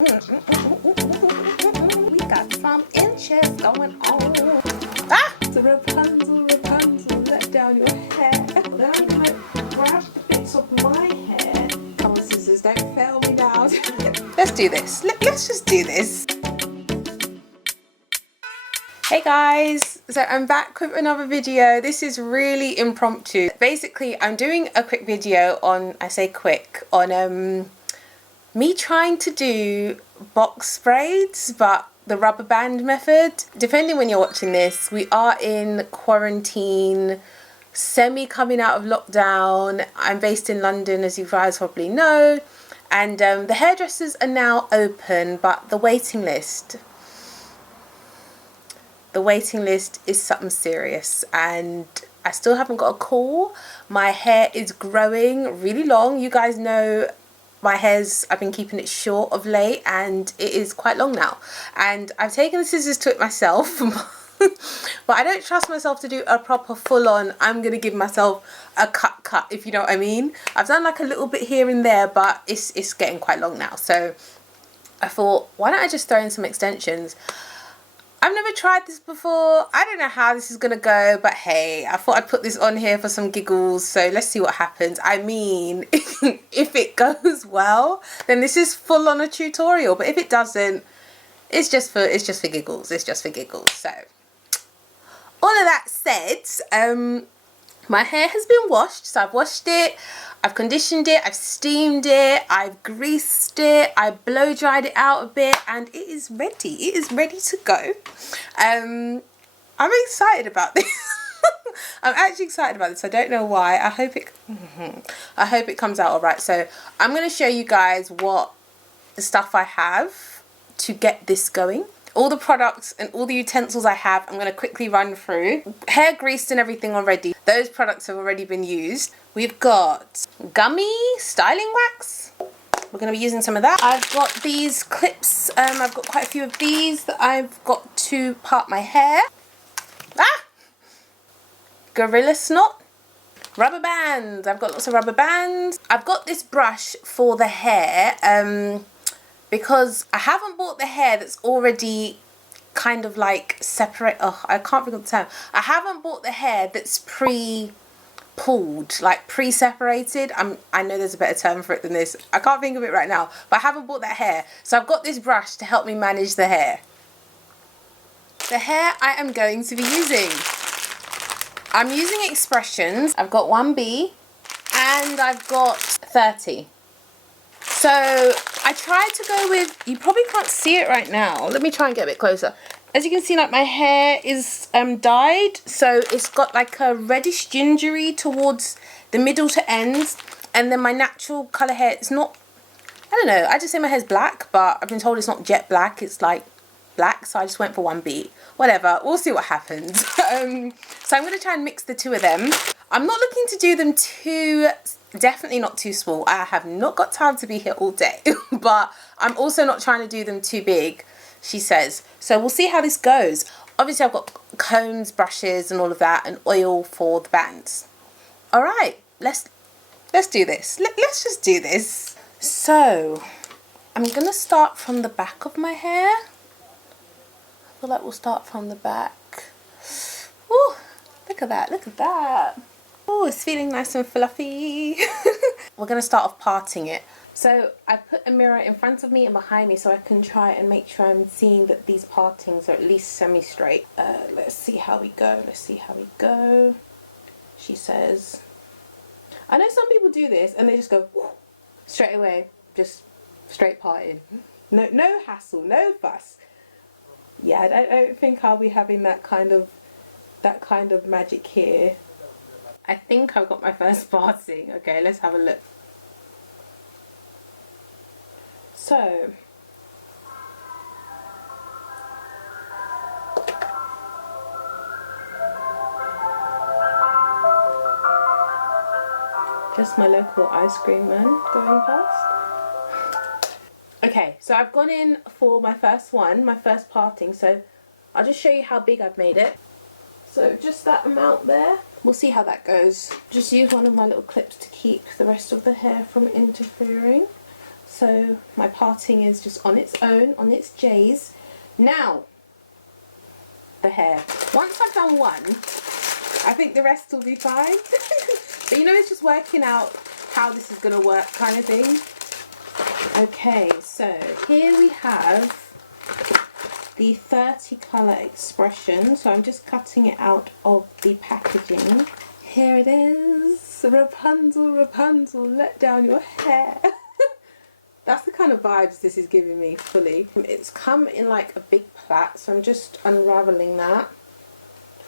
We got some inches going on. Ah! So Rapunzel, Rapunzel, let down your hair. Then I'm gonna grab the bits of my hair. Come on, sisters, don't fail me now. Let's do this. Let's just do this. Hey guys, so I'm back with another video. This is really impromptu. Basically, I'm doing a quick video on, I say quick, on me trying to do box braids, but the rubber band method. Depending when you're watching this, we are in quarantine, semi coming out of lockdown. I'm based in London, as you guys probably know, and the hairdressers are now open, but the waiting list is something serious, and I still haven't got a call. My hair is growing really long. You guys know I've been keeping it short of late, and it is quite long now, and I've taken the scissors to it myself. But I don't trust myself to do a proper full-on, I'm gonna give myself a cut, if you know what I mean. I've done like a little bit here and there, but it's getting quite long now, so I thought, why don't I just throw in some extensions. I've never tried this before. I don't know how this is going to go, but hey, I thought I'd put this on here for some giggles, so let's see what happens. I mean, if it goes well, then this is full on a tutorial, but if it doesn't, it's just for giggles. It's just for giggles. So, all of that said, my hair has been washed, so I've washed it, I've conditioned it, I've steamed it, I've greased it, I blow dried it out a bit, and it is ready. It is ready to go. I'm excited about this. I'm actually excited about this. I don't know why. I hope it comes out all right. So I'm going to show you guys what the stuff I have to get this going. All the products and all the utensils I have, I'm going to quickly run through. Hair greased and everything already. Those products have already been used. We've got gummy styling wax. We're going to be using some of that. I've got these clips. I've got quite a few of these that I've got to part my hair. Ah! Gorilla snot. Rubber bands. I've got lots of rubber bands. I've got this brush for the hair. Because I haven't bought the hair that's already kind of like separate. Oh, I can't think of the term. I haven't bought the hair that's pre-pulled, like pre-separated. I know there's a better term for it than this. I can't think of it right now, but I haven't bought that hair. So I've got this brush to help me manage the hair. The hair I am going to be using. I'm using Expressions. I've got 1B and I've got 30. So I tried to go with, you probably can't see it right now. Let me try and get a bit closer. As you can see, like my hair is dyed. So it's got like a reddish gingery towards the middle to ends. And then my natural colour hair, it's not, I don't know. I just say my hair's black, but I've been told it's not jet black. It's like black. So I just went for 1B. Whatever. We'll see what happens. So I'm going to try and mix the two of them. I'm not looking to do them definitely not too small. I have not got time to be here all day, but I'm also not trying to do them too big, she says. So we'll see how this goes. Obviously I've got combs, brushes and all of that, and oil for the bands. All right, let's do this. Let's just do this. So I'm gonna start from the back of my hair. I feel like we'll start from the back. Ooh, look at that, look at that. Oh, it's feeling nice and fluffy. We're going to start off parting it. So I put a mirror in front of me and behind me so I can try and make sure I'm seeing that these partings are at least semi-straight. Let's see how we go. Let's see how we go. She says, I know some people do this and they just go straight away, just straight parting. No hassle, no fuss. Yeah, I don't think I'll be having that kind of magic here. I think I've got my first parting. Okay, let's have a look. So, just my local ice cream man going past. Okay, so I've gone in for my first one, my first parting. So I'll just show you how big I've made it. So just that amount there. We'll see how that goes. Just use one of my little clips to keep the rest of the hair from interfering. So my parting is just on its own, on its J's. Now, the hair. Once I've done one, I think the rest will be fine. But you know, it's just working out how this is going to work kind of thing. Okay, so here we have the 30 colour expression. So I'm just cutting it out of the packaging. Here it is. Rapunzel, Rapunzel, let down your hair. That's the kind of vibes this is giving me fully. It's come in like a big plait, so I'm just unravelling that.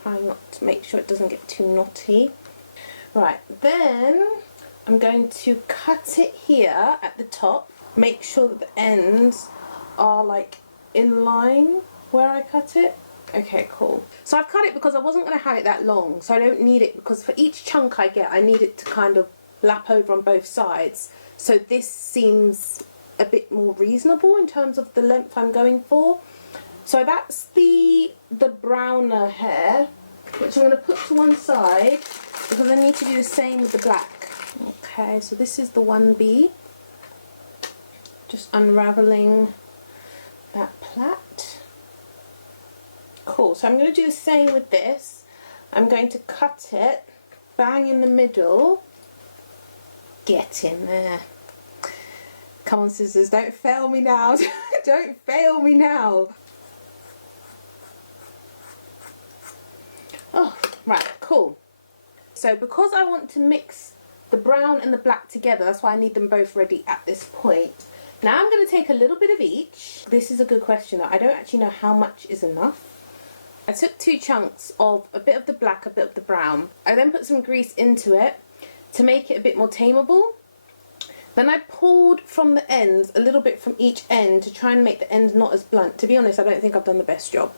Trying not to make sure it doesn't get too knotty. Right, then I'm going to cut it here at the top. Make sure that the ends are like in line where I cut it. Okay, cool. So I've cut it because I wasn't going to have it that long, so I don't need it, because for each chunk I get, I need it to kind of lap over on both sides. So this seems a bit more reasonable in terms of the length I'm going for. So that's the browner hair, which I'm going to put to one side because I need to do the same with the black. Okay, so this is the 1B. Just unravelling that plait. Cool, so I'm going to do the same with this. I'm going to cut it bang in the middle. Get in there. Come on, scissors, don't fail me now. Don't fail me now. Oh, right, cool. So because I want to mix the brown and the black together, that's why I need them both ready at this point. Now I'm going to take a little bit of each. This is a good question though. I don't actually know how much is enough. I took 2 chunks of a bit of the black, a bit of the brown. I then put some grease into it to make it a bit more tameable. Then I pulled from the ends a little bit from each end to try and make the end not as blunt. To be honest, I don't think I've done the best job.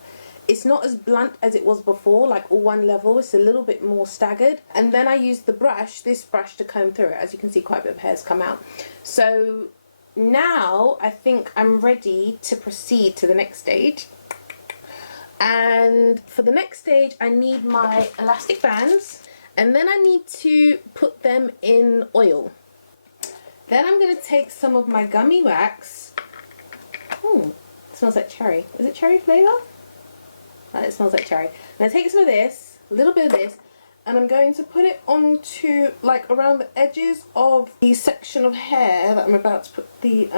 It's not as blunt as it was before, like all one level. It's a little bit more staggered. And then I used the brush, this brush, to comb through it. As you can see, quite a bit of hair's come out. So now I think I'm ready to proceed to the next stage. And for the next stage, I need my elastic bands, and then I need to put them in oil. Then I'm going to take some of my gummy wax. It smells like cherry. Is it cherry flavour? It smells like cherry. I'm going to take some of this, a little bit of this, and I'm going to put it onto, like, around the edges of the section of hair that I'm about to put the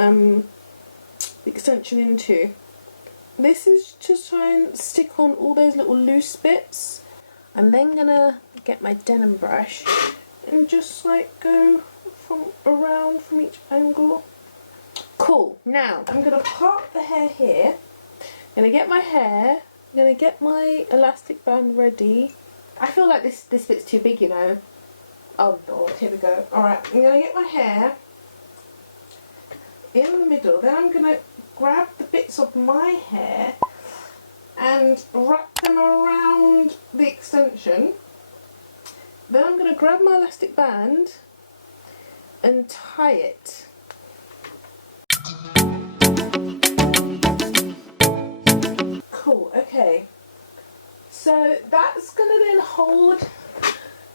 extension into. This is just try and stick on all those little loose bits. I'm then going to get my denim brush and just, like, go around from each angle. Cool. Now I'm going to part the hair here. I'm going to get my hair. I'm going to get my elastic band ready. I feel like this bit's too big, you know. Oh Lord, here we go. Alright, I'm going to get my hair in the middle. Then I'm going to grab the bits of my hair and wrap them around the extension. Then I'm going to grab my elastic band and tie it. Cool, okay. So that's going to then hold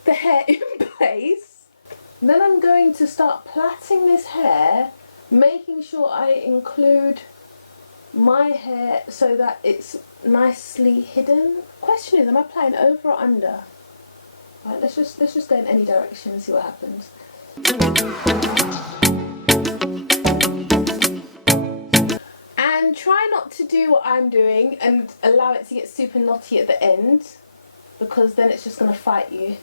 the hair in place. Then I'm going to start plaiting this hair, making sure I include my hair so that it's nicely hidden. Question is, am I plaiting over or under? Right, let's just go in any direction and see what happens. And try not to do what I'm doing and allow it to get super knotty at the end, because then it's just going to fight you.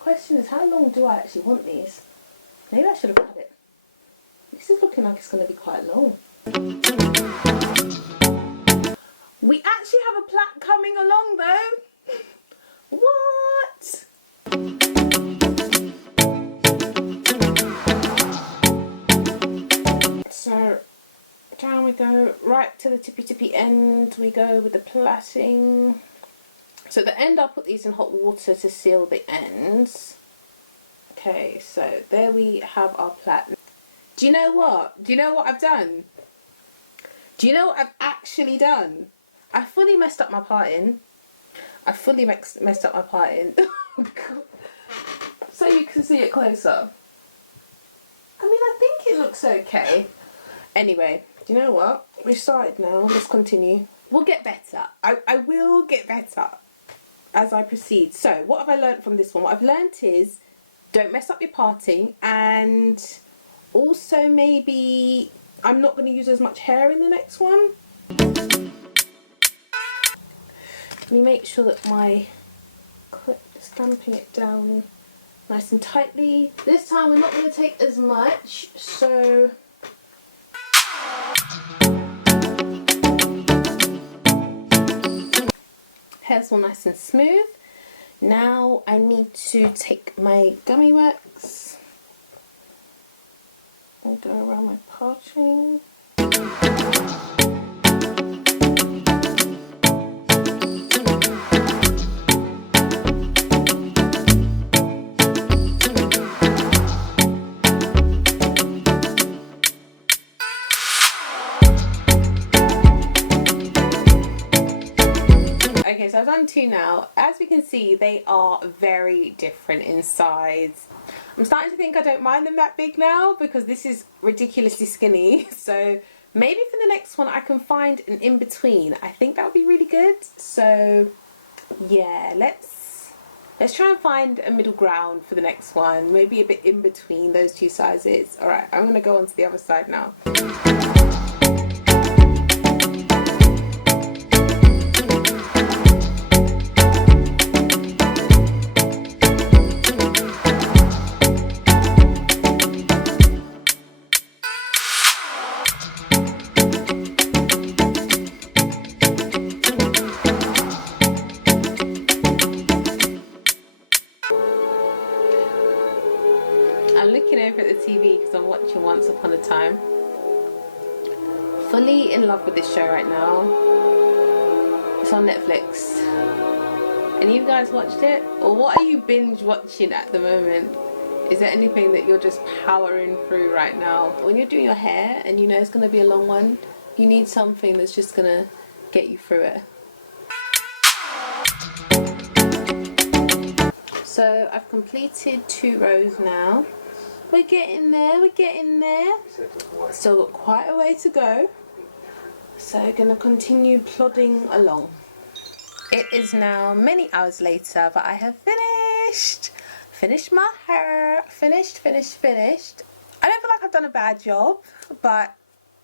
Question is, how long do I actually want these? Maybe I should have cut it. This is looking like it's going to be quite long. We actually have a plait coming along though. What? So down we go, right to the tippy end we go with the plaiting. So the end, I'll put these in hot water to seal the ends. Okay, so there we have our plait. Do you know what? Do you know what I've done? Do you know what I've actually done? I fully messed up my parting. I fully messed up my parting. So you can see it closer. I mean, I think it looks okay. Anyway, do you know what? We've started now. Let's continue. We'll get better. I will get better as I proceed. So, what have I learned from this one? What I've learned is don't mess up your parting, and also maybe I'm not going to use as much hair in the next one. Let me make sure that my clip is clamping it down nice and tightly. This time we're not going to take as much, so hair's all nice and smooth. Now I need to take my gummy wax and go around my parting. Okay, so I've done two now. As we can see, they are very different in size. I'm starting to think I don't mind them that big now because this is ridiculously skinny. So maybe for the next one I can find an in-between. I think that would be really good. So yeah, let's try and find a middle ground for the next one. Maybe a bit in between those two sizes. Alright, I'm going to go on to the other side now. I'm looking over at the TV because I'm watching Once Upon a Time. Fully in love with this show right now. It's on Netflix. And you guys watched it? Or what are you binge watching at the moment? Is there anything that you're just powering through right now? When you're doing your hair and you know it's going to be a long one, you need something that's just going to get you through it. So I've completed 2 rows now. We're getting there, we're getting there. Still got quite a way to go. So gonna continue plodding along. It is now many hours later, but I have finished my hair. Finished. I don't feel like I've done a bad job, but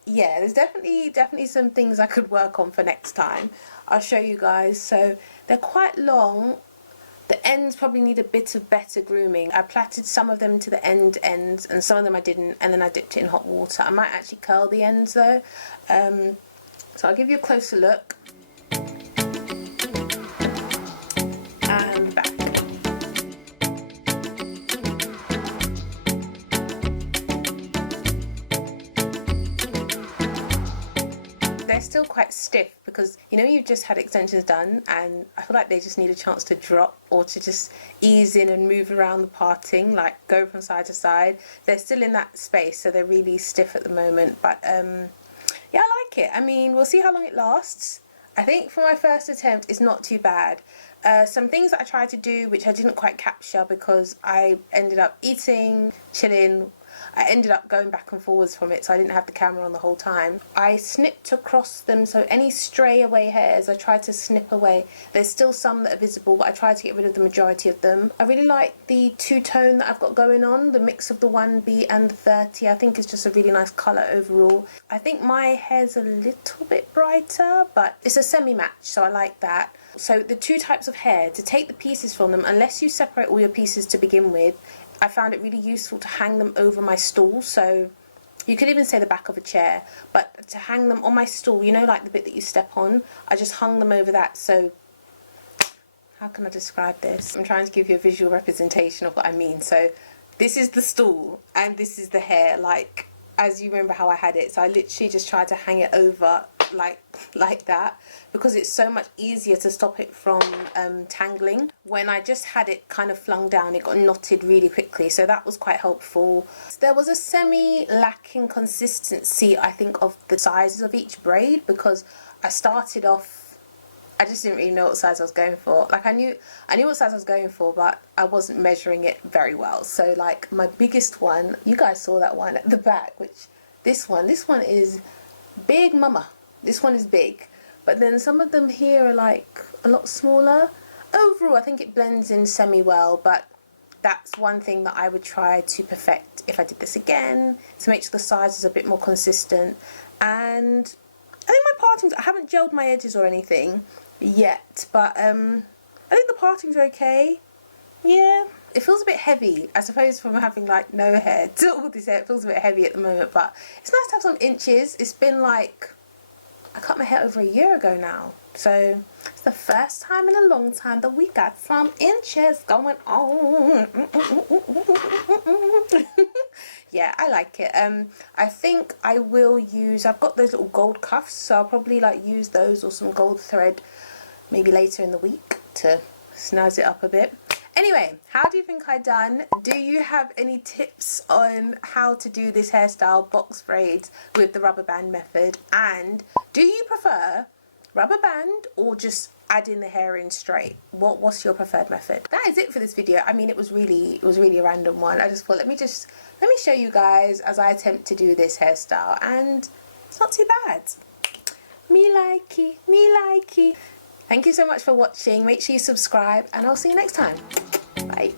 yeah, there's definitely some things I could work on for next time. I'll show you guys. So they're quite long. The ends probably need a bit of better grooming. I plaited some of them to the ends and some of them I didn't, and then I dipped it in hot water. I might actually curl the ends though. So I'll give you a closer look. And back. They're still quite stiff because you know you've just had extensions done and I feel like they just need a chance to drop or to just ease in and move around the parting, like go from side to side. They're still in that space, so they're really stiff at the moment, but yeah, I like it. I mean, we'll see how long it lasts. I think for my first attempt it's not too bad. Some things that I tried to do which I didn't quite capture because I ended up eating, chilling. I ended up going back and forwards from it, so I didn't have the camera on the whole time. I snipped across them, so any stray away hairs I tried to snip away. There's still some that are visible, but I tried to get rid of the majority of them. I really like the two-tone that I've got going on, the mix of the 1B and the 30. I think it's just a really nice colour overall. I think my hair's a little bit brighter, but it's a semi-match, so I like that. So the 2 types of hair, to take the pieces from them, unless you separate all your pieces to begin with, I found it really useful to hang them over my stool. So you could even say the back of a chair, but to hang them on my stool, you know, like the bit that you step on, I just hung them over that. So how can I describe this? I'm trying to give you a visual representation of what I mean. So this is the stool and this is the hair, like as you remember how I had it. So I literally just tried to hang it over like that because it's so much easier to stop it from tangling. When I just had it kind of flung down, it got knotted really quickly, so that was quite helpful. There was a semi-lacking consistency, I think, of the sizes of each braid because I started off I just didn't really know what size I was going for. Like I knew what size I was going for, but I wasn't measuring it very well. So like my biggest one, you guys saw that one at the back, which this one is big mama. This one is big. But then some of them here are like a lot smaller. Overall, I think it blends in semi well, but that's one thing that I would try to perfect if I did this again, to make sure the size is a bit more consistent. And I think my partings, I haven't gelled my edges or anything yet, but I think the partings are okay. Yeah, it feels a bit heavy, I suppose, from having like no hair to all this hair. It feels a bit heavy at the moment, but it's nice to have some inches. It's been like, I cut my hair over a year ago now, so it's the first time in a long time that we got some inches going on. Yeah, I like it. I think I will use, I've got those little gold cuffs, so I'll probably like use those or some gold thread maybe later in the week to snazz it up a bit. Anyway, how do you think I done? Do you have any tips on how to do this hairstyle, box braids, with the rubber band method? And do you prefer rubber band or just adding the hair in straight? What's your preferred method? That is it for this video. I mean, it was really a random one. I just thought, let me show you guys as I attempt to do this hairstyle, and it's not too bad. Me likey, me likey. Thank you so much for watching. Make sure you subscribe, and I'll see you next time. Bye.